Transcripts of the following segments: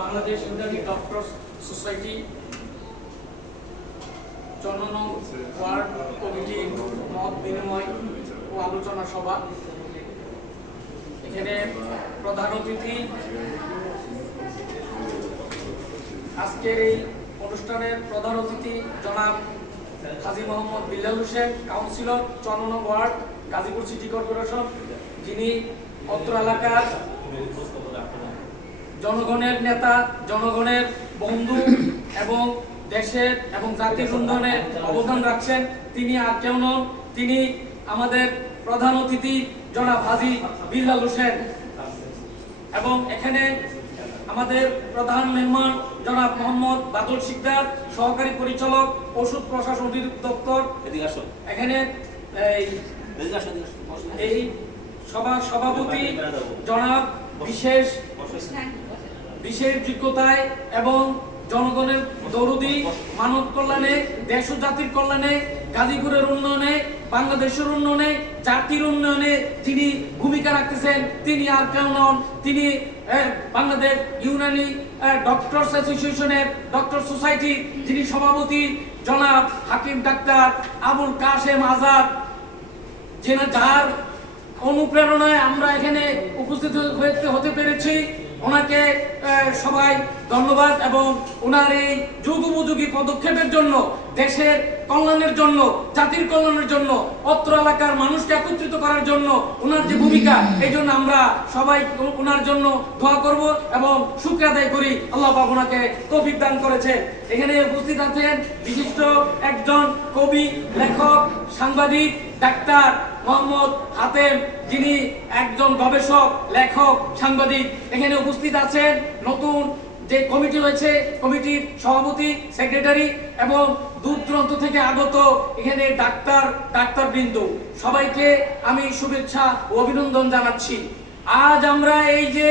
Bangladesh Unani doctor society জনন ward committee মত বিনিময় ও আলোচনা সভা। এখানে প্রধান অতিথি। আজকের এই অনুষ্ঠানের প্রধান অতিথি জনাব Haji Mohammad Billal Hossain, councillor Chandana ward, Gazipur city corporation, যিনি অত্র এলাকার জনগণের নেতা জনগণের বন্ধু এবং দেশের এবং জাতির উন্নয়নে অবদান রাখছেন। তিনি আর কেউ নন তিনি আমাদের প্রধান অতিথি জনাব হাজি বিল্লাল হোসেন। এবং এখানে আমাদের প্রধান মেহমান জনাব মোহাম্মদ বাদল শিকদার সহকারী পরিচালক ওষুধ প্রশাসন দপ্তর এখানে এই সভার সভাপতি জনাব বিশেষ বিশেষ যোগ্যতায় এবং জনগণের দরদি, মানব কল্যাণে, দেশ জাতির কল্যাণে, গাজীপুরের উন্নয়নে, বাংলাদেশের উন্নয়নে, জাতির উন্নয়নে যিনি ভূমিকা রাখতেছেন। তিনি আর কেউ নন। তিনি বাংলাদেশ ইউনানি ডক্টরস অ্যাসোসিয়েশনের ডক্টর সোসাইটি, যিনি সভাপতি জনাব হাকিম ডাক্তার আবুল কাশেম আজাদ যে না যার অনুপ্রেরণায় আমরা এখানে উপস্থিত হতে পেরেছি। ওনাকে সবাই ধন্যবাদ এবং ওনার এই যুগোপযোগী পদক্ষেপের জন্য, দেশের কল্যাণের জন্য, জাতির কল্যাণের জন্য, অত্র এলাকার মানুষকে একত্রিত করার জন্য ওনার যে ভূমিকা, এই জন্য আমরা সবাই ওনার জন্য দোয়া করব এবং শুক্রিয়া আদায় করি। আল্লাহ বাবু ওনাকে তৌফিক দান করেছে। এখানে উপস্থিত আছেন বিশিষ্ট একজন কবি, লেখক, সাংবাদিক, ডাক্তার মোহাম্মদ হাতেম, যিনি একজন গবেষক, লেখক, সাংবাদিক, এখানে উপস্থিত আছেন নতুন যে কমিটি রয়েছে, কমিটির সভাপতি, সেক্রেটারি এবং দূর দূরান্ত থেকে আগত এখানে ডাক্তার ডাক্তার বৃন্দ সবাইকে আমি শুভেচ্ছা ও অভিনন্দন জানাচ্ছি। আজ আমরা এই যে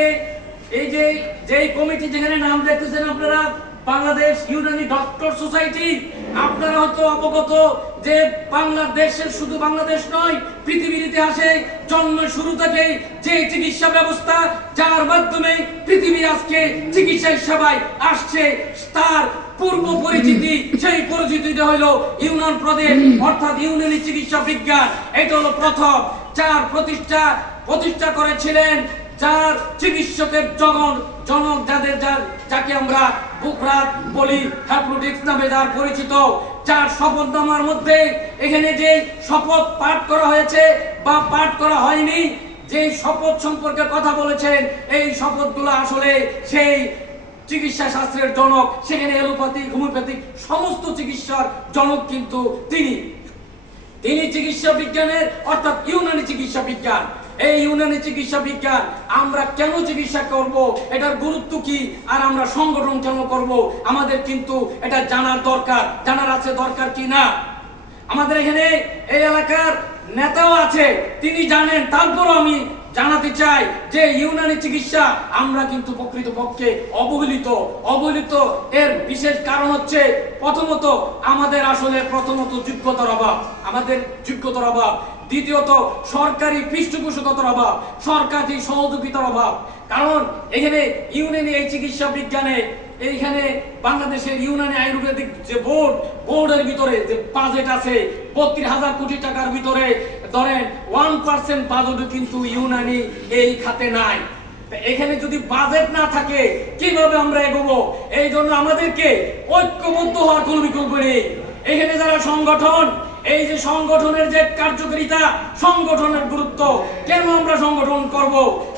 এই যে যেই কমিটি যেখানে নাম দেখতেছেন আপনারা, বাংলাদেশ ইউনানি ডক্টর সোসাইটি আপনারা হয়তো অবগত যে বাংলাদেশের শুধু বাংলাদেশ নয়, পৃথিবীর ইতিহাসে জন্ম শুরু থেকে যে চিকিৎসা ব্যবস্থা যার মাধ্যমে পৃথিবীর আজকে চিকিৎসা সেবায় আসছে, তার পূর্ব পরিচিতি সেই পরিচিতিটা হলো ইউনান প্রদেশ, অর্থাৎ ইউনানি চিকিৎসা বিজ্ঞান। এটা হলো প্রথম, যার প্রতিষ্ঠা প্রতিষ্ঠা করেছিলেন যার চিকিৎসকের জগন জনক যাদের যার, যাকে আমরা বুকরাত বলি, হ্যাপ্লোটিক্স নামে যার পরিচিত, যার শপথনামার মধ্যে এখানে যে শপথ পাঠ করা হয়েছে বা পাঠ করা হয়নি, যে শপথ সম্পর্কে কথা বলেছেন, এই শপথগুলো আসলে সেই চিকিৎসা শাস্ত্রের জনক, সেখানে এলোপ্যাথিক হোমিওপ্যাথিক সমস্ত চিকিৎসার জনক কিন্তু তিনি। তিনি চিকিৎসা বিজ্ঞানের, অর্থাৎ ইউনানি চিকিৎসা বিজ্ঞান। এই ইউনানি চিকিৎসা বিজ্ঞান, আমরা কেন চিকিৎসা করব? এটার গুরুত্ব কি? আর আমরা সংগঠন কেন করব? আমাদের কিন্তু এটা জানার দরকার। জানার আছে দরকার কি না? আমাদের এখানে এই এলাকার নেতাও আছে, তিনি জানেন, তারপরও আমি জানাতে চাই যে ইউনানি চিকিৎসা আমরা কিন্তু প্রকৃত পক্ষে অবহেলিত। অবহেলিত এর বিশেষ কারণ হচ্ছে, প্রথমত আমাদের আসলে প্রথমত যোগ্যতার অভাব। আমাদের যোগ্যতার অভাব। দ্বিতীয়ত, সরকারি পৃষ্ঠপোষকতার অভাব, সরকারি সহযোগিতার অভাব। কারণ এখানে ইউনানি এই চিকিৎসা বিজ্ঞানে, এইখানে বাংলাদেশের ইউনানি আয়ুর্বেদিক যে বোর্ড, বোর্ডের ভিতরে যে বাজেট আছে, বত্রিশ হাজার কোটি টাকার ভিতরে, ধরেন ওয়ান পার্সেন্ট বাজেট কিন্তু ইউনানি এই খাতে নাই। এখানে যদি বাজেট না থাকে, কীভাবে আমরা এগোবো? এই জন্য আমাদেরকে ঐক্যবদ্ধ হওয়ার কোনো বিকল্প নেই। এখানে যারা সংগঠন এই যে সংগঠনের যে কার্যকারিতা সংগঠনের গুরুত্ব কেন আমরা সংগঠন করব?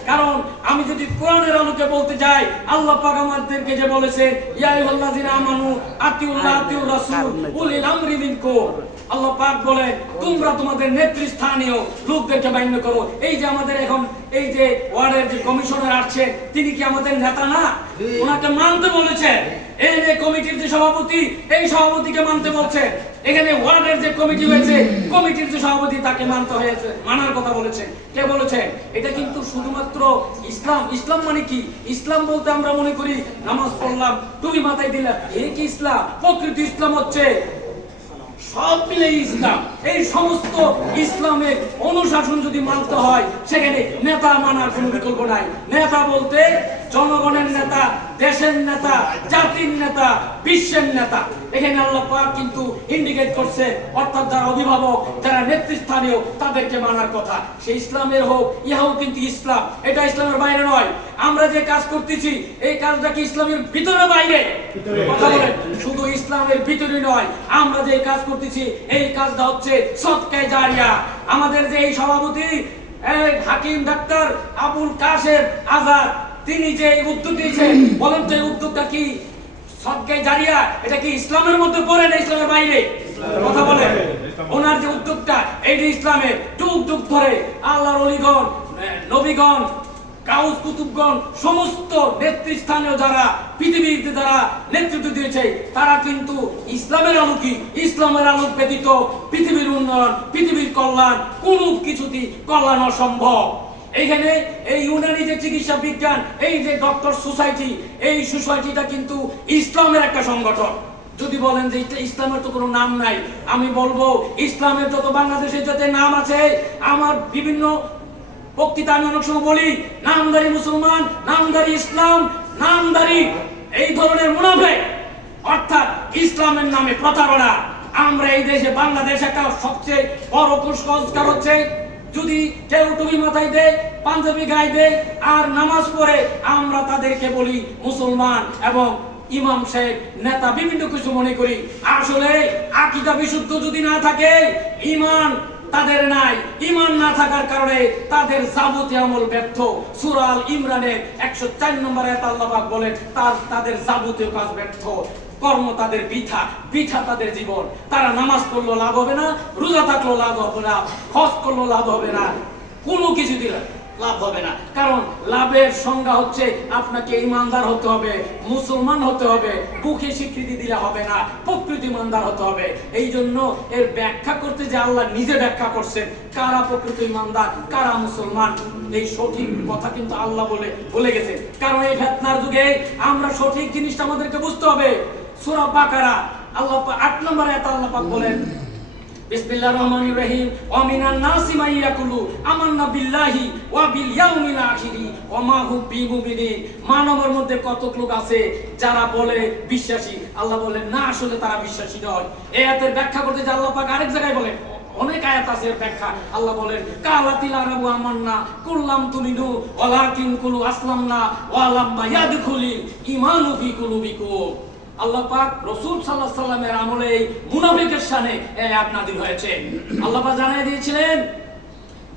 কারণ আমি যদি কোরআনের আলোকে বলতে যাই আল্লাহ পাক আমাদেরকে যে বলেছেন ইয়া আইয়ুহাল্লাযিনা আমানু আতিউল্লাহ আতিউর রাসূল উলিল আমরি মিনকুম। আল্লাহ পাক বলেন তোমরা তোমাদের নেতৃস্থানীয় লোকদেরকে মান্য করো। এই যে আমাদের এখন এই যে ওয়ার্ডের যে কমিশনার আসছেন তিনি কি আমাদের নেতা না? ওনাকে মানতে বলেছেন এই যে কমিটির যে সভাপতি এই সভাপতিকে মানতে বলছেন এখানে ওয়ার্ডের যে কমিটি হয়েছে, কমিটির যে সভাপতি তাকে মানতে হয়েছে, মানার কথা বলেছেন কে বলেছেন এটা কিন্তু শুধুমাত্র ইসলাম। ইসলাম মানে কি? ইসলাম বলতে আমরা মনে করি নামাজ পড়লাম তুমি মাথায় দিলাম। এই কি ইসলাম? প্রকৃতি ইসলাম হচ্ছে সব মিলে ইসলাম। এই সমস্ত ইসলামের অনুশাসন যদি মানতে হয়, সেখানে নেতা মানার কোনো বিকল্প নাই। নেতা বলতে জনগণের নেতা, দেশের নেতা, জাতির নেতা, বিশ্বের নেতা। এখানে আল্লাহ পাক কিন্তু ইন্ডিকেট করছে অর্থাৎ যারা অভিভাবক যারা নেতৃস্থানীয় তাদেরকে মানার কথা। সে ইসলামের হোক ইহাও কিন্তু ইসলাম। এটা ইসলামের বাইরে নয়। আমরা যে কাজ করতেছি এই কাজটা কি ইসলামের ভিতরে বাইরে? কথা বলেন। শুধু ইসলামের ভিতরে নয় আমরা যে কাজ করতেছি এই কাজটা হচ্ছে সৎকায় জারিয়া। আমাদের যে এই সভাপতি এই হাকিম ডাক্তার আবুল কাশের আজাদ তিনি যে উদ্যোগ দিয়েছেন বলেন তো এই উদ্যোগটা কি? সৎকায় জারিয়া এটা কি ইসলামের মধ্যে পড়ে না ইসলামের বাইরে? কথা বলেন ওনার যে উদ্যোগটা এই যে ইসলামের যুগ যুগ ধরে আল্লাহর অলিগণ নবীগণ কাউস কুতুবগণ, সমস্ত নেতৃস্থানীয় যারা, পৃথিবীতে যারা নেতৃত্ব দিয়েছে, তারা কিন্তু ইসলামের আলোকই ইসলামের আলোক ব্যতীত পৃথিবীর উন্নয়ন, পৃথিবীর কল্যাণ, কোন কিছুতেই কল্যাণ অসম্ভব। এইখানে এই ইউনানি যে চিকিৎসা বিজ্ঞান, এই যে ডক্টর সোসাইটি এই সোসাইটিটা কিন্তু ইসলামের একটা সংগঠন। যদি বলেন যে ইসলামের তো কোনো নাম নাই, আমি বলব ইসলামের যত বাংলাদেশের যত নাম আছে, আমার বিভিন্ন বক্তৃতা আমি অনেক সময় বলি, নামদারি মুসলমান, নামদারি ইসলাম, নামদারি এই ধরনের মুনাফে। অর্থাৎ ইসলামের নামে প্রতারণা। আমরা এই দেশে বাংলাদেশ একটা সবচেয়ে বড় কুসংস্কার হচ্ছে যদি কেউ টুপি মাথায় দেয়, পাঞ্জাবি গায়ে দেয় আর নামাজ পড়ে, আমরা তাদেরকে বলি মুসলমান এবং ইমাম সাহেব, নেতা বিভিন্ন কিছু মনে করি। আসলে আকিদা বিশুদ্ধ যদি না থাকে, ইমান তাদের নাই। ইমান না থাকার কারণে তাদের যাবতীয় আমল ব্যর্থ। সুরাল ইমরানের একশো চার নম্বর আল্লাহ বলেন, তার তাদের যাবতীয় কাজ ব্যর্থ। কর্ম তাদের বৃথা বৃথা তাদের জীবন। তারা নামাজ পড়ল লাভ হবে না, রোজা থাকল লাভ হবে না, হজ করল লাভ হবে না। কোনো কিছু দিলে লাভ হবে না। কারণ লাভের সংজ্ঞা হচ্ছে আপনাকে ইমানদার হতে হবে, মুসলমান হতে হবে, বুকে স্বীকৃতি দিলে হবে না, প্রকৃতি ইমানদার হতে হবে। এই জন্য এর ব্যাখ্যা করতে যে আল্লাহ নিজে ব্যাখ্যা করছেন, কারা প্রকৃত ইমানদার, কারা মুসলমান, এই সঠিক কথা কিন্তু আল্লাহ বলে বলে গেছে কারণ এই ফেতনার যুগে আমরা সঠিক জিনিসটা আমাদেরকে বুঝতে হবে। সূরা বাকারা আল্লাহ আট নম্বর আয়াত আল্লাহ পাক বলেন, বিসমিল্লাহির রহমানির রহিম, ওয়া মিনান নাসি মান ইয়াকুলু, আমান্না বিল্লাহি ওয়া বিল ইয়াউমিল আখিরি, ওয়া মা মানবের মধ্যে কতক লোক আছে যারা বলে বিশ্বাসী। আল্লাহ বলেন, না, আসলে তারা বিশ্বাসী নয়। এই আয়াতের ব্যাখ্যা করতে যে আল্লাহ পাক আরেক জায়গায় বলেন, অনেক আয়াত আছে ব্যাখ্যা। আল্লাহ বলেন, কালাতিল আরাবু আমান্না কুল্লাম তুলিনু, ওয়ালাকিন কুলু আসলামনা, ওয়ালাম্মা ইয়াদখুলিল ঈমানু ফি কুলুবিকুম। আল্লাহ পাক রসুল সাল্লাহ সাল্লামের আমলে এই মুনাফিকের সানে আয়াত নাযিল হয়েছে। আল্লাহ পাক জানিয়ে দিয়েছিলেন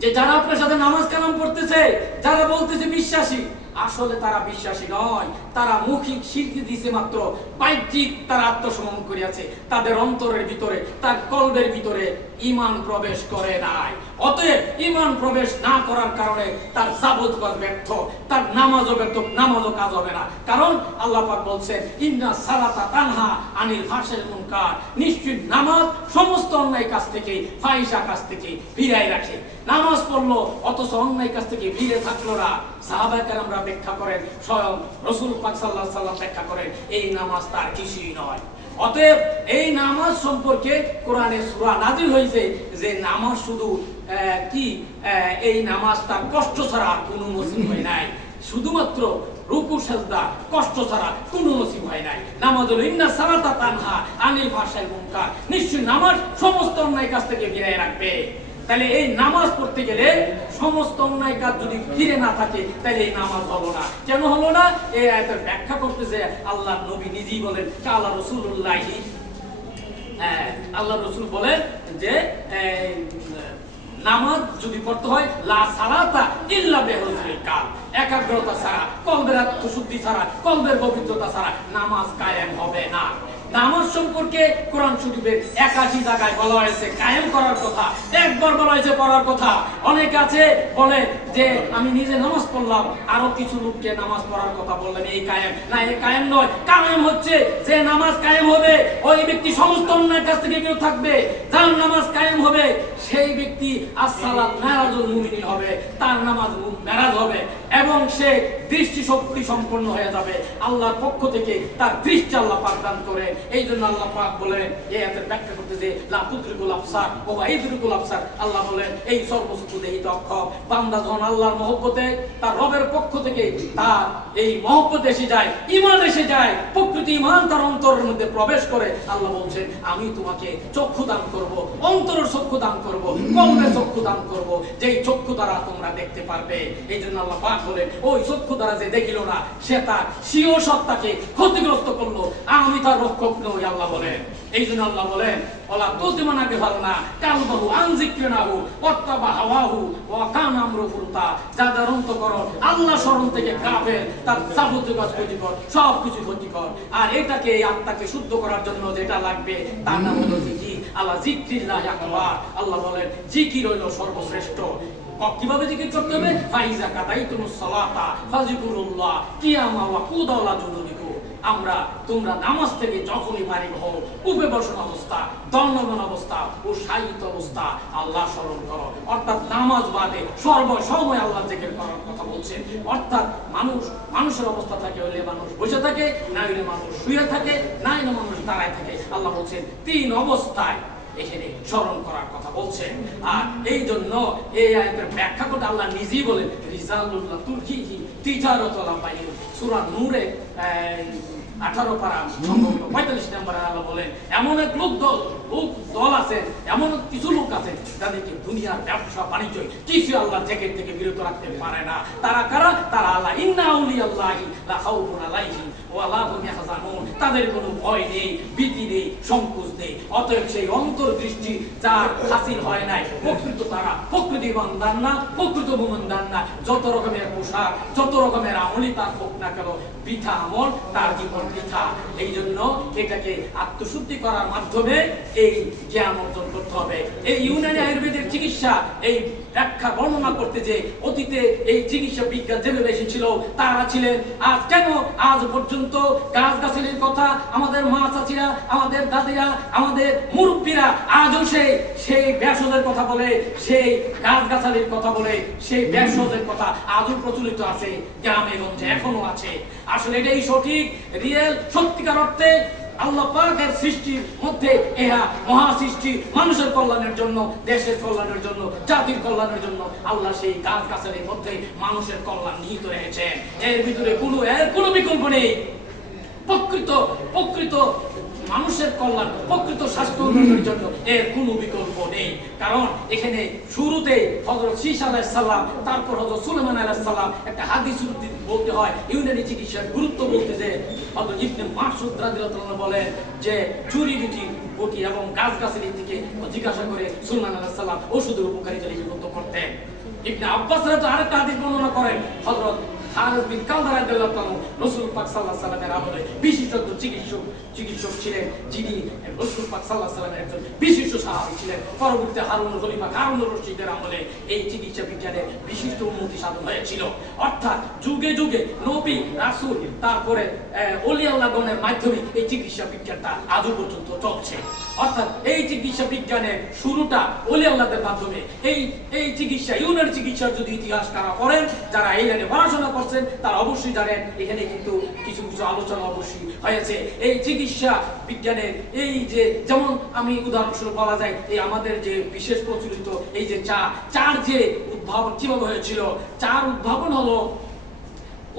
যে, যারা আপনার সাথে নামাজ কালাম পড়তেছে, যারা বলতেছে বিশ্বাসী আসলে তারা বিশ্বাসী নয়। তারা মুখিক স্বীকৃতি দিছে মাত্র। বাহ্যিক তারা আত্মসমর্পণ করিয়াছে। তাদের অন্তরের ভিতরে, তার কলবের ভিতরে ঈমান প্রবেশ করে নাই। অতএব ঈমান প্রবেশ না করার কারণে তার কাজ ব্যর্থ। তার নামাজও ব্যর্থ, নামাজও কাজ হবে না। কারণ আল্লাহ পাক বলছেন, ইন্না সালাতা তানহা আনিল ফাহশিল মুনকার। নিশ্চয় নামাজ সমস্ত অন্যায় কাজ থেকে ফাহিশা কাজ থেকে ফিরাই রাখে। নামাজ পড়ল, অথচ অন্যায় কাছ থেকে ফিরে থাকল না। ব্যাখ্যা করেন, স্বয়ং রসুল সাল্লাম ব্যাখ্যা করেন, এই নামাজ তার কিছুই নয়। অতএব এই নামাজ সম্পর্কে কোরআনে সূরা হয়েছে যে নামাজ শুধু কি এই নামাজ তার কষ্ট ছাড়া কোনো হয় নাই। শুধুমাত্র রুকু, সাজদা, কষ্ট ছাড়া কোনো নসিব হয় নাই। নামাজ ইন্না তানহা আনিল ভাষায় মুনকার। নিশ্চয় নামাজ সমস্ত অন্যায় কাছ থেকে ফিরিয়ে রাখবে। তাহলে এই নামাজ পড়তে গেলে সমস্ত অন্যায় কাজ যদি ফিরে না থাকে তাহলে এই নামাজ হলো না। কেন হলো না? এই আয়াতের ব্যাখ্যা করতেছে আল্লাহ নবী নিজেই বলেন কালা রসুল্লাহি হ্যাঁ, আল্লাহ রসুল বলেন যে নামাজ যদি পড়তে হয় লা সালাতা ইল্লা বিহুজুল কাল। একাগ্রতা ছাড়া কলবের আত্মশুদ্ধি ছাড়া কলবের পবিত্রতা ছাড়া নামাজ কায়েম হবে না। নামাজ সম্পর্কে কোরআন শরীফের একাশি জায়গায় বলা হয়েছে, কায়েম করার কথা, একবার বলা হয়েছে পড়ার কথা। অনেক আছে বলে যে, আমি নিজে নামাজ পড়লাম, আরও কিছু লোককে নামাজ পড়ার কথা বললেন, এই কায়েম। না, এই কায়েম নয়, কায়েম হচ্ছে যে নামাজ কায়েম হবে, ওই ব্যক্তি সমস্ত অন্যায় কাছ থেকে বিরত থাকবে। যার নামাজ কায়েম হবে, সেই ব্যক্তি আসসালাত মেরাজুল মুমিনিন হবে, তার নামাজ মেরাজ হবে, এবং সে দৃষ্টি শক্তি সম্পন্ন হয়ে যাবে। আল্লাহর পক্ষ থেকে তার দৃষ্টি আল্লাহ পাক দান করে। এই জন্য আল্লাহ পাক বলে এই আয়াতের ব্যাখ্যা করতে যে, লা তুদরিকুল আবসার, ও আইদরিকুল আবসার, আল্লাহ বলে এই সর্বসুখ দেহিত অক্ষম বান্দা যখন আল্লাহর মহব্বতে, তার রবের পক্ষ থেকে, তার এই মহব্বত এসে যায় ইমান এসে যায়, প্রকৃতি ইমান তার অন্তরের মধ্যে প্রবেশ করে, আল্লাহ বলছেন, আমি তোমাকে চক্ষু দান করব, অন্তরের চক্ষু দান করব কলমের চক্ষু দান করব, যেই চক্ষু দ্বারা তোমরা দেখতে পারবে। এই জন্য আল্লাহ পাক বলেন, ওই চক্ষু দ্বারা যে দেখিল না, সে তার স্বীয় সত্তাকে ক্ষতিগ্রস্ত করল, আমি তার রক্ষক আল্লাহ এই জন্য আল্লাহ বলেন, ওলা আনজিক্রিনাহু ওয়াত্তাবা হাওয়াহু, ওয়া কানা যাদের আল্লাহ স্মরণ থেকে তার কাজ ক্ষতিকর সব কিছু ক্ষতিকর আর এটাকে এই আত্মাকে শুদ্ধ করার জন্য যেটা লাগবে, তার নাম হলো আল্লাহ আকবার। আল্লাহ বলেন, জিকির হইল সর্বশ্রেষ্ঠ। কীভাবে জিকির করতে হবে? ফাইজা ফাজিকুরুল্লাহ কিয়ামা ওয়া আমরা, তোমরা নামাজ থেকে যখনই বাড়ি হও উপে বসন অবস্থা দণ্ডমান অবস্থা ও সাহিত্য অবস্থা, আল্লাহ স্মরণ করো। অর্থাৎ নামাজ বাদে সর্বসময় আল্লাহ জিকির করার কথা বলছেন অর্থাৎ মানুষ, মানুষের অবস্থা থাকে, হইলে মানুষ বসে থাকে, না হইলে মানুষ শুয়ে থাকে, না হইলে মানুষ দাঁড়ায় থাকে। আল্লাহ বলছেন, তিন অবস্থায় এখানে স্মরণ করার কথা বলছেন আর এই জন্য এই আয়াতের ব্যাখ্যা করতে আল্লাহ নিজেই বলেন রিজালুল্লাহ তুর্কিহি তিজারত লাম্বাইন সূরা নূরে আঠারো পারা পঁয়তাল্লিশ নম্বরে আল্লাহ বলেন, এমন এক লোক দল লোক দল আছে, এমন কিছু লোক আছে যাদেরকে দুনিয়ার ব্যবসা, বাণিজ্য কিছু আল্লাহ জেকের থেকে বিরত রাখতে পারে না। তারা কারা? তারা আল্লাহ। ইন্না আউলি আল্লাহি তাদের কোনো ভয় নেই, ভীতি নেই, সংকোচ নেই। অতএব সেই অন্তর্দৃষ্টি যার হাসিল হয় নাই, প্রকৃত তারা, প্রকৃতি না, প্রকৃত না। যত রকমের পোশাক, যত রকমের আমলই তার হোক না কেন বৃথা আমল, তার জীবন বৃথা। এই জন্য এটাকে আত্মশুদ্ধি করার মাধ্যমে এই জ্ঞান অর্জন করতে হবে। এই ইউনানি আয়ুর্বেদের চিকিৎসা, এই ব্যাখ্যা, বর্ণনা করতে যে অতীতে এই চিকিৎসা বিজ্ঞান যেভাবে এসেছিল, তারা ছিলেন, আজ কেন আজ পর্যন্ত গাছ গাছালির কথা আমাদের মা চাচিরা, আমাদের দাদিরা, আমাদের মুরব্বীরা আজও সেই সেই ব্যাসদের কথা বলে, সেই গাছ গাছালির কথা বলে, সেই ব্যাসদের কথা আজও প্রচলিত আছে, গ্রামে গঞ্জে এখনও আছে। আসলে এটাই সঠিক রিয়েল সত্যিকার অর্থে আল্লাহ পাকের সৃষ্টির মধ্যে এহা মহা সৃষ্টি, মানুষের কল্যাণের জন্য, দেশের কল্যাণের জন্য, জাতির কল্যাণের জন্য আল্লাহ সেই গাছ গাছের মধ্যে মানুষের কল্যাণ নিহিত রয়েছে এর ভিতরে কোনো, এর কোনো বিকল্প নেই। প্রকৃত প্রকৃত মানুষের কল্যাণ, প্রকৃত স্বাস্থ্য উন্নয়নের জন্য এর কোনো বিকল্প নেই। কারণ এখানে শুরুতে হজরত শীষ আলাইসাল্লাম তারপর হজরত সুলেমান আলাইসাল্লাম একটা হাদিস বলতে হয়, ইউনানি চিকিৎসার গুরুত্ব বলতে যে হজরত ইবনে মাসুদ তাআলা বলেন যে চুরি রুটি বটি এবং গাছ গাছালি থেকে জিজ্ঞাসা করে সুলেমান আলাইসাল্লাম ওষুধের উপকারিতা লিপিবদ্ধ করতেন। ইবনে আব্বাস রাদিয়াল্লাহু আরেকটা হাদিস বর্ণনা করেন, হযরত পাক সাল্লাল্লাহু আলাইহি আমলে বিশিষ্ট চিকিৎসক চিকিৎসক ছিলেন যিনি পাক সাল্লাল্লাহু আলাইহি একজন বিশিষ্ট সাহাবী ছিলেন। পরবর্তীতে খলিফা রশিদের আমলে এই চিকিৎসা বিশিষ্ট উন্নতি সাধন হয়েছিল। অর্থাৎ যুগে যুগে নবী, রাসূল, তারপরে ওলি আল্লাহগণের মাধ্যমে এই চিকিৎসা বিজ্ঞানটা আজও পর্যন্ত চলছে। অর্থাৎ এই চিকিৎসা বিজ্ঞানের শুরুটা ওলি আল্লাহদের মাধ্যমে। এই এই চিকিৎসা ইউনার চিকিৎসার যদি ইতিহাস কারা করেন, যারা এই পড়াশোনা করছেন, তারা অবশ্যই জানেন, এখানে কিন্তু কিছু কিছু আলোচনা অবশ্যই হয়েছে। এই চিকিৎসা বিজ্ঞানের, এই যে যেমন আমি উদাহরণস্বরূপ বলা যায়, এই আমাদের যে বিশেষ প্রচলিত এই যে চা, চার যে উদ্ভাবন, কীভাবে হয়েছিল? চার উদ্ভাবন হলো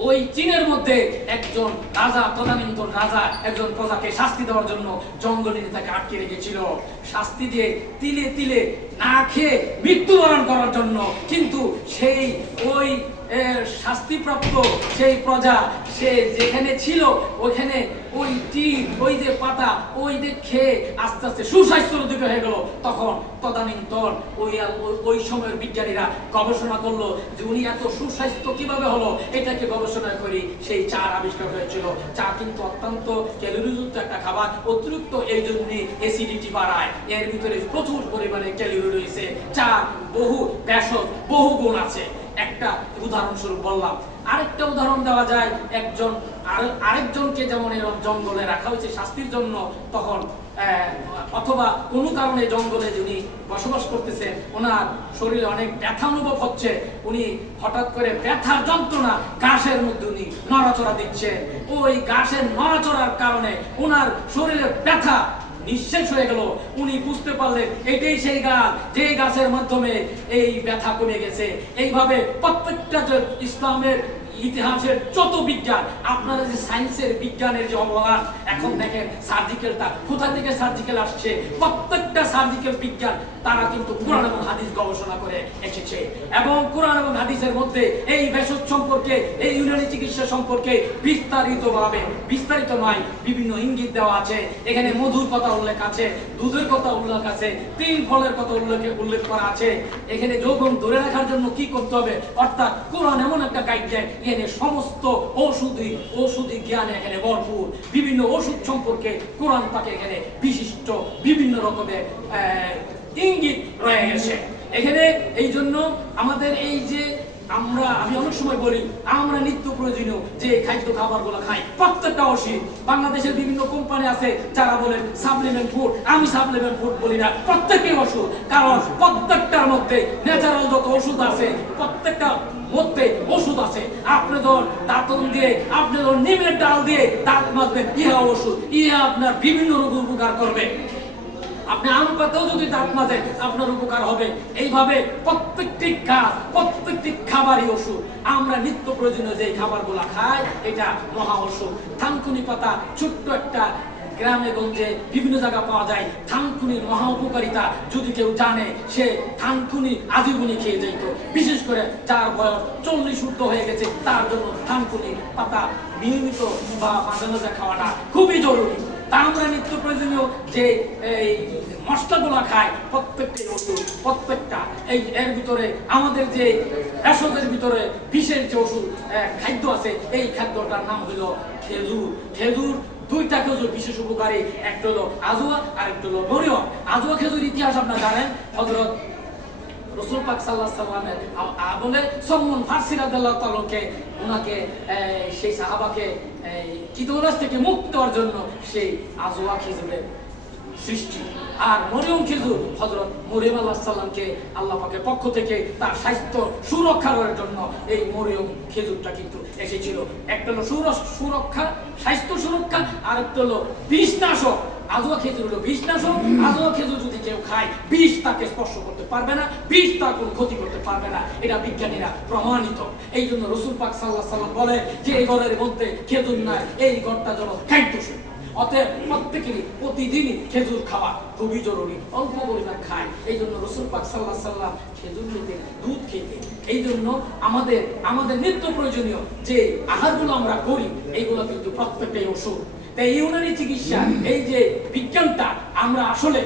ওই চীনের মধ্যে একজন রাজা, তদানীন্তন রাজা, একজন প্রজাকে শাস্তি দেওয়ার জন্য জঙ্গলে তাকে আটকে রেখেছিল। শাস্তি দিয়ে তিলে তিলে না খেয়ে মৃত্যুবরণ করার জন্য কিন্তু সেই ওই শাস্তিপ্রাপ্ত সেই প্রজা সে যেখানে ছিল, ওইখানে ওই টি ওই যে পাতা, ওই যে খেয়ে আস্তে আস্তে সুস্বাস্থ্যের দিকে হয়ে গেল। তখন তদানীন্তন ওই- ওই সময়ের বিজ্ঞানীরা গবেষণা করল যে উনি এত সুস্বাস্থ্য কীভাবে হলো, এটাকে গবেষণা করি সেই চার আবিষ্কার হয়েছিল। চা কিন্তু অত্যন্ত ক্যালোরিযুক্ত একটা খাবার, অতিরিক্ত এই জন্য অ্যাসিডিটি বাড়ায়। এর ভিতরে প্রচুর পরিমাণে ক্যালোরি রয়েছে। চা বহু ভেষজ বহু গুণ আছে। একটা উদাহরণস্বরূপ বললাম আরেকটা উদাহরণ দেওয়া যায়, একজন আরেকজনকে যেমন এরকম জঙ্গলে রাখা হয়েছে শাস্তির জন্য তখন অথবা কোনো কারণে জঙ্গলে যিনি বসবাস করতেছেন, ওনার শরীরে অনেক ব্যথা অনুভব হচ্ছে, উনি হঠাৎ করে ব্যথার যন্ত্রণা ঘাসের মধ্যে উনি নড়াচড়া দিচ্ছেন। ওই ঘাসের নড়াচড়ার কারণে ওনার শরীরের ব্যথা নিঃশেষ হয়ে গেল। উনি বুঝতে পারলেন, এটাই সেই গাছ, যে গাছের মাধ্যমে এই ব্যথা কমে গেছে। এইভাবে প্রত্যেকটা ইসলামের ইতিহাসের যত বিজ্ঞান, আপনারা যে সায়েন্সের বিজ্ঞানের যে অবদান, এখন দেখেন সার্জিক্যালটা কোথা থেকে সার্জিক্যাল আসছে, প্রত্যেকটা সার্জিক্যাল বিজ্ঞান তারা কিন্তু কোরআন এবং হাদিস গবেষণা করে এসেছে। এবং কোরআন এবং হাদিসের মধ্যে এই ভেষজ সম্পর্কে, এই ইউনানি চিকিৎসা সম্পর্কে বিস্তারিত ভাবে বিস্তারিত নয় বিভিন্ন ইঙ্গিত দেওয়া আছে। এখানে মধুর কথা উল্লেখ আছে, দুধের কথা উল্লেখ আছে তিন ফলের কথা উল্লেখ উল্লেখ করা আছে। এখানে যৌবন ধরে রাখার জন্য কি করতে হবে? অর্থাৎ কোরআন এমন একটা গাইডলাইন এখানে সমস্ত ওষুধি ওষুধি জ্ঞান এখানে ভরপুর। বিভিন্ন ওষুধ সম্পর্কে কোরআন পাকে এখানে বিশিষ্ট বিভিন্ন রকমের ইঙ্গিত রয়ে গেছে। এখানে এই জন্য আমাদের এই যে আমরা, আমি অনেক সময় বলি, আমরা নিত্য প্রয়োজনীয় যে খাদ্য খাবারগুলো খাই, প্রত্যেকটা ওষুধ বাংলাদেশের বিভিন্ন কোম্পানি আছে যারা বলেন সাপ্লিমেন্ট ফুড আমি সাপ্লিমেন্ট ফুড বলি না প্রত্যেকই ওষুধ কারণ প্রত্যেকটার মধ্যে ন্যাচারাল যত ওষুধ আছে, প্রত্যেকটা মধ্যে ওষুধ আছে। আপনি ধর দাঁতন দিয়ে, আপনি ধর নিমের ডাল দিয়ে দাঁত মাজবেন, ইহা ওষুধ, ইহা আপনার বিভিন্ন রোগ উপকার করবে। আপনি আম পাতাও যদি দাঁত মাজেন, আপনার উপকার হবে। এইভাবে প্রত্যেকটি গাছ প্রত্যেকটি খাবারই ওষুধ। আমরা নিত্য প্রয়োজনীয় যে খাবারগুলা খাই, এটা মহা ওষুধ। থানকুনি পাতা, ছোট্ট একটা গ্রামে গঞ্জে বিভিন্ন জায়গা পাওয়া যায়। থানকুনির মহা উপকারিতা যদি কেউ জানে, সে থানকুনি আজীবনী খেয়ে যাইত। বিশেষ করে যার বয়স চল্লিশ ঊর্ধ্ব হয়ে গেছে, তার জন্য থানকুনি পাতা নিয়মিত বা মাঝে মাঝে খাওয়াটা খুবই জরুরি। তা আমরা নিত্য প্রয়োজনীয় যে এই মশলাগুলো খাই প্রত্যেকটি ওষুধ, প্রত্যেকটা, এই এর ভিতরে আমাদের যে ভেষজের ভিতরে বিশেষ যে ওষুধ খাদ্য আছে, এই খাদ্যটার নাম হলো খেজুর। খেজুর দুইটা খেজুর বিশেষ উপকারী, একটা হলো আজুয়া আর একটা হলো মরিয়ম। আজুয়া খেজুর ইতিহাস আপনারা জানেন হজরত রসুল পাক সাল্লাহ সাল্লামের বলে রাদিয়াল্লাহু তাআলাকে ওনাকে সেই সাহাবাকে থেকে মুক্ত জন্য সেই আজওয়া খেজুরের সৃষ্টি। আর মরিয়ম খেজুর হজরত মরিয়ম আল্লাহ সাল্লামকে আল্লাহ পাকের পক্ষ থেকে তার স্বাস্থ্য সুরক্ষা করার জন্য এই মরিয়ম খেজুরটা কিন্তু এসেছিল। একটা হলো সুর- সুরক্ষা, স্বাস্থ্য সুরক্ষা আর একটা হলো বিষনাশক। আজোয়া খেজুর হলো বিষনাশক আজোয়া খেজুর যদি কেউ খায়, বিষ তাকে স্পর্শ করতে পারবে না, বিষ তার কোনো ক্ষতি করতে পারবে না। এটা বিজ্ঞানীরা প্রমাণিত। এই জন্য রসুল পাক সাল্লাহ সাল্লাম বলে যে এই ঘরের মধ্যে খেজুর নাই, এই ঘরটা যেন খাদ্য অতএব প্রত্যেকেরই প্রতিদিনই খেজুর খাওয়া খুবই জরুরি, অল্প পরিমাণ খায়। এই জন্য রসুল পাক সাল্লাহ সাল্লাম খেজুর খেতে দুধ খেতে এই জন্য আমাদের আমাদের নিত্য প্রয়োজনীয় যে আহারগুলো আমরা করি, এইগুলো কিন্তু প্রত্যেকটাই ওষুধ। তাই ইউনানি চিকিৎসা, এই যে বিজ্ঞানটা, আমরা আসলে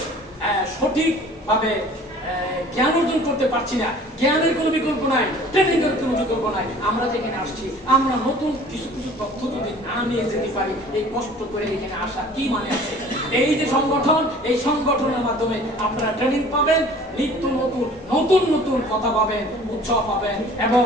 সঠিকভাবে জ্ঞান অর্জন করতে পারছি না। জ্ঞানের কোনো বিকল্প নাই, ট্রেনিং এর কোনো বিকল্প নাই। আমরা যেখানে আসছি, আমরা নতুন কিছু কিছু তথ্য যদি না নিয়ে যেতে পারি, এই কষ্ট করে এখানে আসা কি মানে আছে? এই যে সংগঠন, এই সংগঠনের মাধ্যমে আপনারা ট্রেনিং পাবেন, নিত্য নতুন নতুন নতুন কথা পাবেন, উৎসাহ পাবেন এবং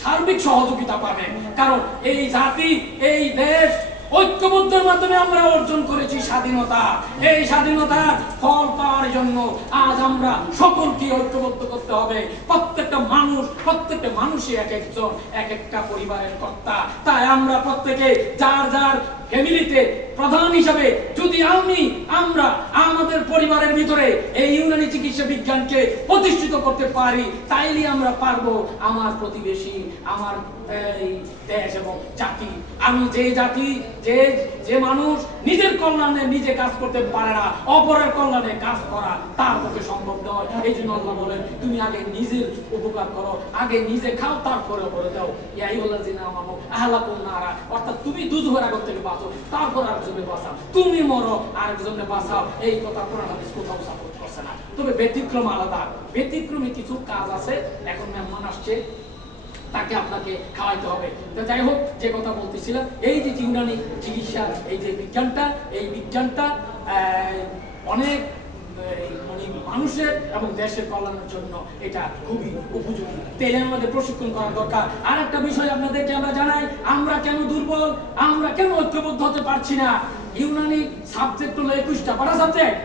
সার্বিক সহযোগিতা পাবেন। কারণ এই জাতি, এই দেশ ঐক্যবদ্ধের মাধ্যমে আমরা অর্জন করেছি স্বাধীনতা। এই স্বাধীনতার ফল পাওয়ার জন্য আজ আমরা সকলকে ঐক্যবদ্ধ করতে হবে। প্রত্যেকটা মানুষ, প্রত্যেকটা মানুষই এক একজন, এক একটা পরিবারের কর্তা। তাই আমরা প্রত্যেকে যার যার ফ্যামিলিতে প্রধান হিসাবে যদি আমি, আমরা আমাদের পরিবারের ভিতরে এই ইউনানি চিকিৎসা বিজ্ঞানকে প্রতিষ্ঠিত করতে পারি, তাইলে আমরা পারব আমার প্রতিবেশী, আমার দেশ এবং জাতি। আমি যে জাতি, যে যে মানুষ নিজের কল্যাণে নিজে কাজ করতে পারে না, অপরের কল্যাণে কাজ করা তার পক্ষে সম্ভব নয়। এই জন্য আল্লাহ বলেন, তুমি আগে নিজের উপকার করো, আগে নিজে খাও, তারপরে অপরে দাও। ইয়াই বললা যে না মানো নারা, অর্থাৎ তুমি দুধের আগর থেকে বাঁচো, তারপর আরেকজনের বাঁচাও তুমি মরো আরেকজনকে বাঁচাও এই কথা কোরআন হাদিস কোথাও সাপোর্ট করছে না। তবে ব্যতিক্রম আলাদা। ব্যতিক্রমী কিছু কাজ আছে, এখন মেহমান আসছে, তাকে আপনাকে খাওয়াইতে হবে। তো যাই হোক, যে কথা বলতেছিলাম, এই যে ইউনানি চিকিৎসা, এই যে বিজ্ঞানটা, এই বিজ্ঞানটা অনেক মানুষের এবং দেশের কল্যাণের জন্য এটা খুবই উপযোগী। তেলে আমাদের প্রশিক্ষণ করা দরকার। আর একটা বিষয় আপনাদেরকে আমরা জানাই আমরা কেন দুর্বল? আমরা কেন ঐক্যবদ্ধ হতে পারছি না? ইউনানি সাবজেক্ট হলো একুশটা। কটা সাবজেক্ট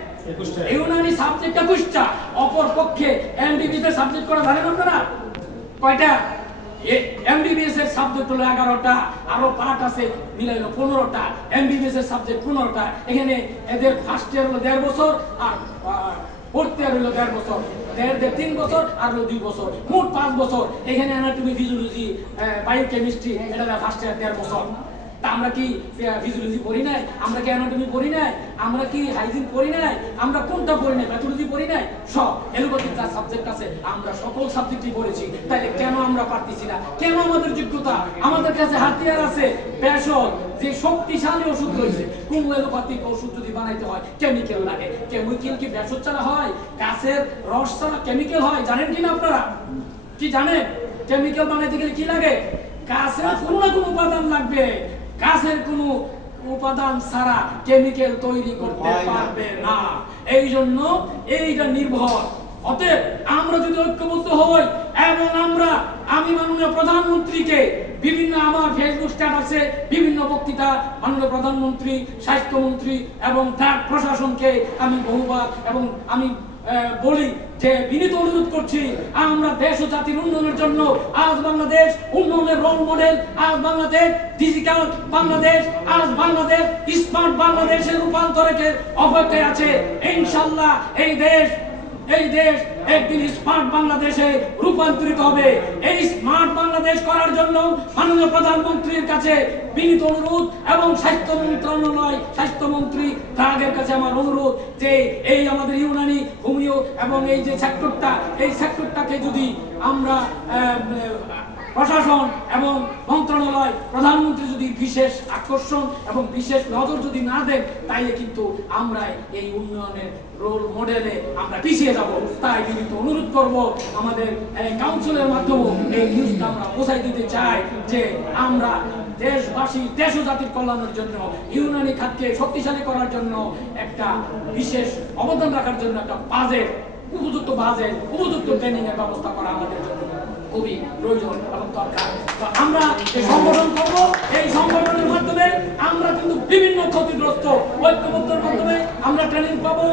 ইউনানি সাবজেক্ট একুশটা। অপর পক্ষে এমডিবিতে সাবজেক্ট করা জানেন আপনারা? কয়টা? এমবিবিএস এর সাবজেক্ট হলো এগারোটা। আরও পার্ট আছে মিলাইলো পনেরোটা। এমবিবিএস এর সাবজেক্ট পনেরোটা। এখানে এদের ফার্স্ট ইয়ার হলো দেড় বছর আর ফোর্থ আর হলো দেড় বছর, দেড় দেড় তিন বছর আর হলো দুই বছর, মোট পাঁচ বছর। এখানে অ্যানাটমি ফিজিওলজি বায়োকেমিস্ট্রি এটা ফার্স্ট ইয়ার দেড় বছর। আমরা কি ফিজিওলজি পড়ি নাই? আমরা কি অ্যানাটমি পড়ি নাই? আমরা কি হাইজিন পড়ি নাই? আমরা কোনটা পড়ি নাই? প্যাথোলজি পড়ি নাই? সব এলোপ্যাথিক যা সাবজেক্ট আছে। আমরা সকল সাবজেক্টই পড়েছি। তাইলে কেন আমরা পারতেছি না? কেন আমাদের যোগ্যতা? আমাদের কাছে হাতিয়ার আছে। ভেষজ যে শক্তিশালী ওষুধ রয়েছে। কোন এলোপ্যাথিক ওষুধ যদি বানাইতে হয় কেমিক্যাল লাগে। কেমিক্যাল কি ভেষজ ছাড়া হয়? গাছের রস ছাড়া কেমিক্যাল হয়? জানেন কি না আপনারা? কি জানেন? কেমিক্যাল বানাইতে গেলে কি লাগে? গাছের কোনো না কোনো উপাদান লাগবে। গাছের কোনো উপাদান ছাড়া কেমিক্যাল তৈরি করতে পারবে না। এই জন্য এইটা নির্ভর। অতএব আমরা যদি ঐক্যবদ্ধ হই এবং আমরা আমি মাননীয় প্রধানমন্ত্রীকে বিভিন্ন আমার ফেসবুক স্ট্যাটাসে বিভিন্ন বক্তৃতা মাননীয় প্রধানমন্ত্রী স্বাস্থ্যমন্ত্রী এবং ট্রাক প্রশাসনকে আমি বহুবার এবং আমি বলি যে বিনীত অনুরোধ করছি, আমরা দেশ ও জাতির উন্নয়নের জন্য আজ বাংলাদেশ উন্নয়নের রোল মডেল আজ বাংলাদেশ ডিজিটাল বাংলাদেশ, আজ বাংলাদেশ স্মার্ট বাংলাদেশের রূপান্তরের অপেক্ষায় আছে। ইনশাল্লাহ এই দেশ এই দেশ একদিন স্মার্ট বাংলাদেশে রূপান্তরিত হবে। এই স্মার্ট বাংলাদেশ করার জন্য মাননীয় প্রধানমন্ত্রীর কাছে বিনীত অনুরোধ এবং স্বাস্থ্য মন্ত্রণালয় স্বাস্থ্যমন্ত্রী তাদের কাছে আমার অনুরোধ যে এই আমাদের ইউনানি হোমিও এবং এই যে সেক্টরটা এই সেক্টরটাকে যদি আমরা প্রশাসন এবং মন্ত্রণালয়, প্রধানমন্ত্রী যদি বিশেষ আকর্ষণ এবং বিশেষ নজর যদি না দেন, তাইলে কিন্তু আমরা এই উন্নয়নের রোল মডেলে আমরা পিছিয়ে যাব। তাই কিন্তু অনুরোধ করব আমাদের কাউন্সিলের মাধ্যমে এই নিউজটা আমরা পৌঁছাই দিতে চাই যে আমরা দেশবাসী, দেশ ও জাতির কল্যাণের জন্য, ইউনানি খাতকে শক্তিশালী করার জন্য একটা বিশেষ অবদান রাখার জন্য একটা বাজেট, উপযুক্ত বাজেট, উপযুক্ত ট্রেনিং এর ব্যবস্থা করা আমাদের জন্য। খুবই প্রয়োজন এবং দরকার। তো আমরা যে সংগঠন করব, এই সংগঠনের মাধ্যমে আমরা কিন্তু বিভিন্ন ক্ষতিগ্রস্ত ঐক্যবদ্ধের মাধ্যমে আমরা ট্রেনিং পাবো,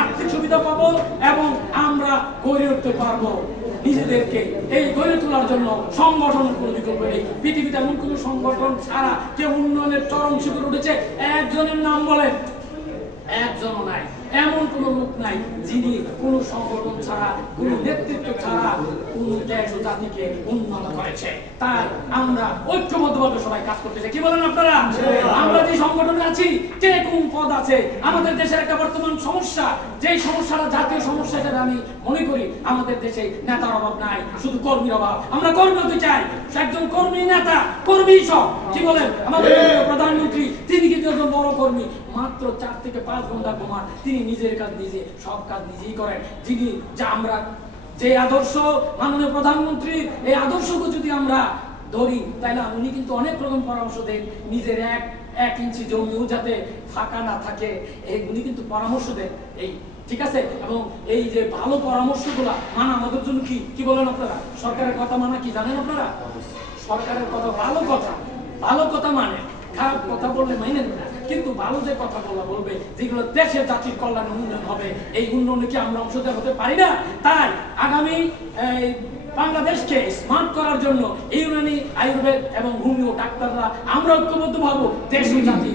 আর্থিক সুবিধা পাবো এবং আমরা গড়ে উঠতে পারব। নিজেদেরকে এই গড়ে তোলার জন্য সংগঠনের কোনো বিকল্প নেই। পৃথিবীতে এমন কোনো সংগঠন ছাড়া কেউ উন্নয়নের চরম শিখরে উঠেছে, একজনের নাম বলেন। একজনও নাই, এমন কোন লোক নাই যিনি কোন সংগঠন ছাড়া, কোন নেতৃত্ব ছাড়া দেশ ও জাতিকে উন্নত করেছে তাই আমরা ঐক্যবদ্ধভাবে সবাই কাজ করতে কি বলেন আপনারা? আমরা যে সংগঠনে আছি কে কোন পদ আছে আমাদের দেশের একটা বর্তমান সমস্যা যেই সমস্যাটা জাতীয় সমস্যা হিসেবে আমি মনে করি আমাদের দেশে নেতার অভাব নাই শুধু কর্মীর অভাব। আমরা কর্মী হতে চাই একজন কর্মী নেতা কর্মী সব। কি বলেন? আমাদের প্রধানমন্ত্রী তিনি কিন্তু একজন বড় কর্মী। মাত্র চার থেকে পাঁচ ঘণ্টা ঘুমান তিনি নিজের কাজ নিজে সব কাজ নিজেই করেন। যিনি যা আমরা যে আদর্শ মাননীয় প্রধানমন্ত্রী এই আদর্শকে যদি আমরা ধরি তাহলে উনি কিন্তু অনেক রকম পরামর্শ দেন। নিজের এক এক ইঞ্চি জমিও যাতে ফাঁকা না থাকে এই উনি কিন্তু পরামর্শ দেন এই ঠিক আছে? এবং এই যে ভালো পরামর্শগুলা মানা আমাদের জন্য কি? কি বলেন আপনারা? সরকারের কথা মানা কি জানেন আপনারা? সরকারের কথা ভালো কথা ভালো কথা মানে খারাপ কথা বললে মাইনেন না। কিন্তু ভালো যে কথা বলা বলবে যেগুলো দেশের জাতির কল্যাণ উন্নয়ন হবে এই উন্নয়নে কি আমরা অংশীদার হতে পারি না? তাই আগামী বাংলাদেশকে স্মার্ট করার জন্য ইউনানি আয়ুর্বেদ এবং হোমিও ডাক্তাররা আমরা ঐক্যবদ্ধ ভাবো দেশ জাতি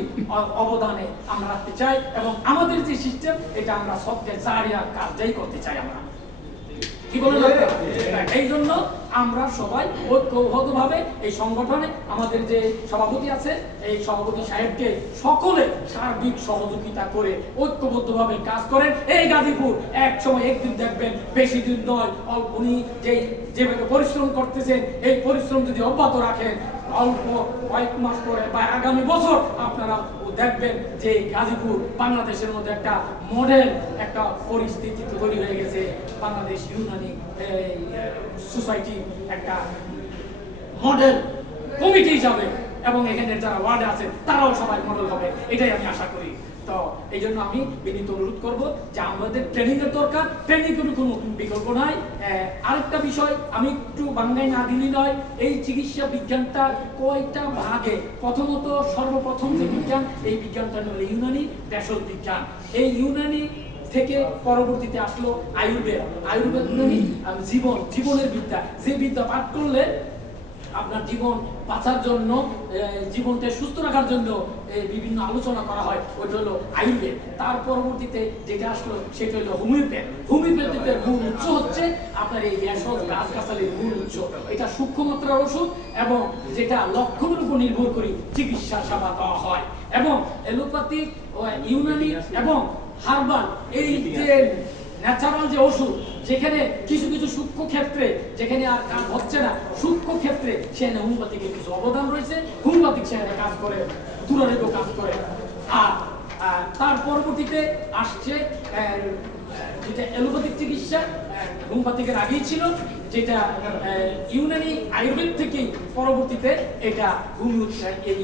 অবদানে আমরা রাখতে চাই এবং আমাদের যে সিস্টেম এটা আমরা সবচেয়ে জারিয়া কাজটাই করতে চাই আমরা। কি বলেন এই জন্য আমরা সবাই ঐক্যবদ্ধভাবে এই সংগঠনে আমাদের যে সভাপতি আছে, এই সভাপতি সাহেবকে সকলে সার্বিক সহযোগিতা করে ঐক্যবদ্ধভাবে কাজ করেন। এই গাজীপুর এক সময় একদিন দেখবেন বেশি দিন নয় উনি যেই যেভাবে পরিশ্রম করতেছেন, এই পরিশ্রম যদি অব্যাহত রাখেন, অল্প কয়েক মাস পরে বা আগামী বছর আপনারা দেখবেন যে গাজীপুর বাংলাদেশের মধ্যে একটা মডেল একটা পরিস্থিতি তৈরি হয়ে গেছে। বাংলাদেশ ইউনানি সোসাইটি একটা মডেল কমিটি হিসাবে। এবং এখানে যারা ওয়ার্ডে আছে, তারাও সবাই মডেল হবে। এটাই আমি আশা করি। তো এই জন্য আমি বিনীত অনুরোধ করব যে আমাদের ট্রেনিং এর দরকার। ট্রেনিং কোনো বিকল্প নাই। আরেকটা বিষয়, আমি একটু বাংলায় না দিলি নয়, এই চিকিৎসা বিজ্ঞানটা কয়টা ভাগে? প্রথমত সর্বপ্রথম যে বিজ্ঞান, এই বিজ্ঞানটা হলো ইউনানি বিজ্ঞান। এই ইউনানি থেকে পরবর্তীতে আসলো আয়ুর্বেদ। আয়ুর্বেদ মানে জীবন, জীবনের বিদ্যা। যে বিদ্যা পাঠ করলে আপনার জীবন বাঁচার জন্য জীবনকে সুস্থ রাখার জন্য বিভিন্ন আলোচনা করা হয়। ওইটা হলো আয়ুর্বেদ। তার পরবর্তীতে যেটা আসলো, সেটা হলো হোমিওপ্যাথ। হোমিওপ্যাথিতে মূল উৎস হচ্ছে আপনার এই ভেষজ গাছ গাছালির মূল উৎস। এটা সূক্ষ্ম মাত্রার ওষুধ এবং যেটা লক্ষণের উপর নির্ভর করে চিকিৎসা সেবা দেওয়া হয়। এবং ও, ইউনানি এবং হার্বাল, এই যে ন্যাচারাল যে ওষুধ, যেখানে কিছু কিছু সূক্ষ্ম ক্ষেত্রে যেখানে আর কাজ হচ্ছে না সূক্ষ্ম ক্ষেত্রে সেখানে হোমিওপ্যাথিকের কিছু অবদান রয়েছে হোমিওপ্যাথিক সেখানে কাজ করে, দূরারোগ্য কাজ করে। আর তার পরবর্তীতে আসছে যেটা এলোপ্যাথিক চিকিৎসা হোমিওপ্যাথিকের আগেই ছিল, যেটা ইউনানি আয়ুর্বেদ থেকেই পরবর্তীতে এটা হোমিও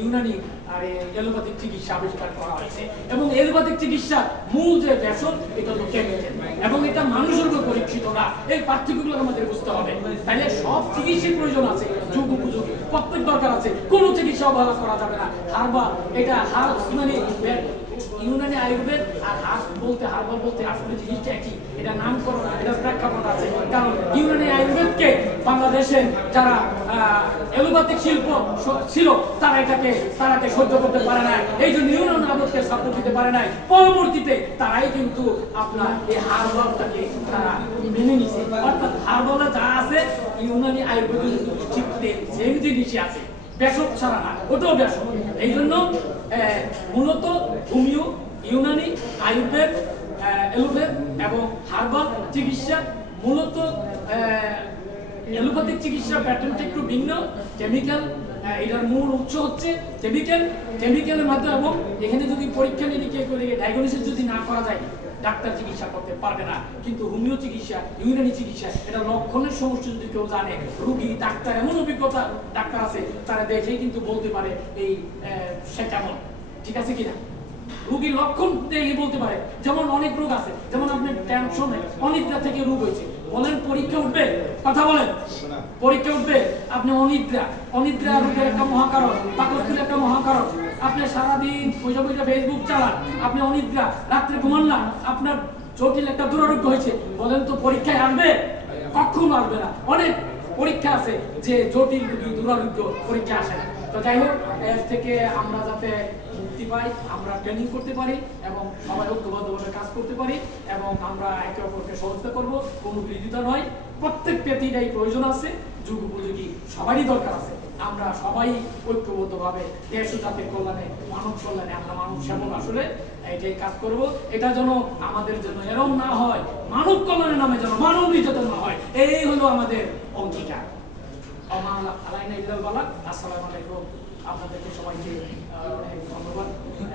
ইউনানি এলোপ্যাথিক চিকিৎসা আবিষ্কার করা হয়েছে এবং এলোপ্যাথিক চিকিৎসার মূল যে ভেষজ এটা তো কেমিক্যাল এবং এটা মানুষের উপর পরীক্ষিত না এই পার্থক্যগুলো আমাদের বুঝতে হবে। তাহলে সব চিকিৎসার প্রয়োজন আছে যোগ উপযোগী। প্রত্যেক দরকার আছে, কোনো চিকিৎসা অবহেলা করা যাবে না। হারবাল এটা হার মানে ইউনানি আয়ুর্বেদ আর হাস বলতে হারবাল বলতে আসলে জিনিসটা একই। এটা নামকরণ, এটা প্রেক্ষাপট আছে। কারণ ইউনানি আয়ুর্বেদকে বাংলাদেশের যারা এলোপ্যাথিক শিল্প ছিল, তারা এটাকে, তারাকে সহ্য করতে পারে না এই জন্য ইউনান আবদকে সাপোর্ট দিতে পারে নাই। পরবর্তীতে তারাই কিন্তু আপনার এই হারবালটাকে তারা মেনে নিছে। অর্থাৎ হারবালে যা আছে, ইউনানি আয়ুর্বেদের কিন্তু ঠিক সেম জিনিসই আছে। বেসক ছাড়া না, ওটাও বেসক এই জন্য মূলত হোমিও ইউনানি, আয়ুর্বেদ এলোপ্যাথ এবং হার্বাল চিকিৎসা মূলত এলোপ্যাথিক চিকিৎসা প্যাটার্নটা একটু ভিন্ন। কেমিক্যাল এটার মূল উৎস হচ্ছে কেমিক্যাল কেমিক্যালের মাধ্যমে এবং এখানে যদি পরীক্ষা নিরীক্ষা করে ডায়াগনোসিস যদি না করা যায় ডাক্তার চিকিৎসা করতে পারবে না। কিন্তু হোমিও চিকিৎসা ইউনানি চিকিৎসা, এটা লক্ষণের সমস্যা যদি কেউ জানে, রুগী, ডাক্তার এমন অভিজ্ঞতা ডাক্তার আছে, তারা দেখেই কিন্তু বলতে পারে এই সে কেমন। ঠিক আছে কিনা? রুগীর লক্ষণ দেখে বলতে পারে। যেমন অনেক রোগ আছে, যেমন আপনার টেনশনে অনেকটা থেকে রোগ হয়েছে। বলেন পরীক্ষা উঠবে? কথা বলেন। পরীক্ষা উঠবে? আপনি অনিদ্রা। অনিদ্রা রোগের একটা মহাকারণ পাকস্থলীর একটা মহাকারণ আপনি সারাদিন পয়সা পয়সা ফেসবুক চালান আপনি অনিদ্রা রাত্রে ঘুমান না। আপনার জটিল একটা দুরারোগ্য হয়েছে। বলেন তো পরীক্ষায় আসবে? কখনো আসবে না। অনেক পরীক্ষা আছে যে জটিল রোগী দুরারোগ্য পরীক্ষা আসে তো যাই হোক এর থেকে আমরা যাতে মুক্তি পাই আমরা ট্রেনিং করতে পারি এবং সবাই ঐক্যবদ্ধভাবে কাজ করতে পারি এবং আমরা একে অপরকে সহযোগিতা করব। কোনো বিরোধিতা নয়, প্রত্যেক ব্যক্তিটাই প্রয়োজন আছে যুগ উপযোগী সবারই দরকার আছে। আমরা সবাই ঐক্যবদ্ধভাবে দেশ ও জাতির কল্যাণে, মানব কল্যাণে আমরা মানব সেবক আসলে এটাই কাজ করব। এটা যেন আমাদের জন্য এরম না হয়, মানব কল্যাণের নামে যেন মানব নির্যাতন না হয়, এই হলো আমাদের অঙ্গীকার। আমার আলাইনা বালাক আসসালামু আলাইকুম। আপনাদেরকে সবাইকে